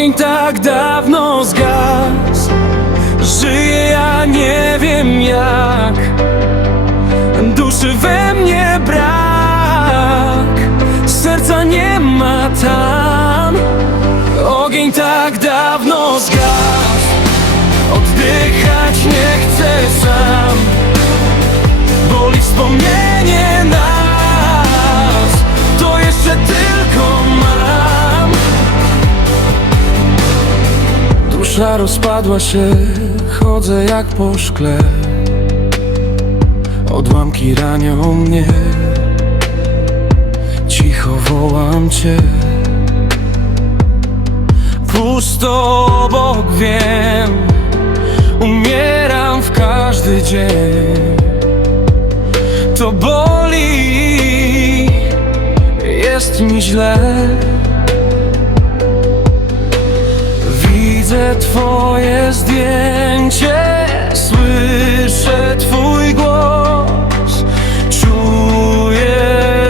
Ogień tak dawno zgasł, żyję, ja nie wiem jak. Duszy we mnie brak, serca nie ma tam. Ogień tak dawno zgasł, oddychać nie chcę sam. Boli wspomnienie nas, to jeszcze tylko mam. Dusza rozpadła się, chodzę jak po szkle. Odłamki ranią mnie, cicho wołam Cię. Pusto obok, wiem, umieram w każdy dzień. To boli, jest mi źle. Widzę Twoje zdjęcie, słyszę Twój głos, czuję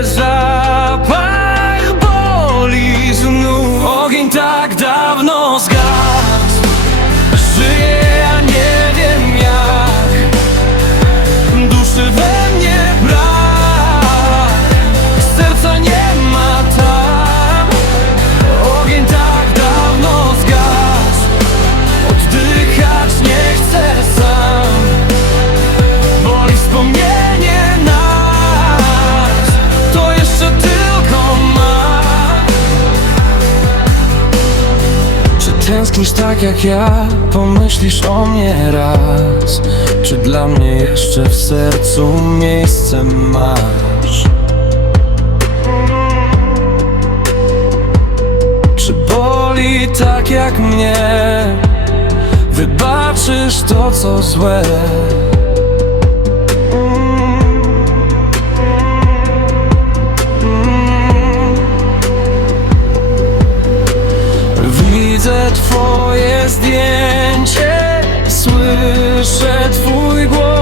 zapach, boli znów. Ogień tak dawno zgasł, żyję, ja nie wiem jak. Duszy we mnie brak, serca nie ma tam. Ogień tak dawno zgasł, oddychać nie chcę sam. Boli wspomnienie nas, to jeszcze tylko mam. Czy tęsknisz tak jak ja? Pomyślisz o mnie raz? Czy dla mnie jeszcze w sercu miejsce masz? Czy boli tak jak mnie? Wybaczysz to, co złe? Widzę Twoje zdjęcie, słyszę Twój głos.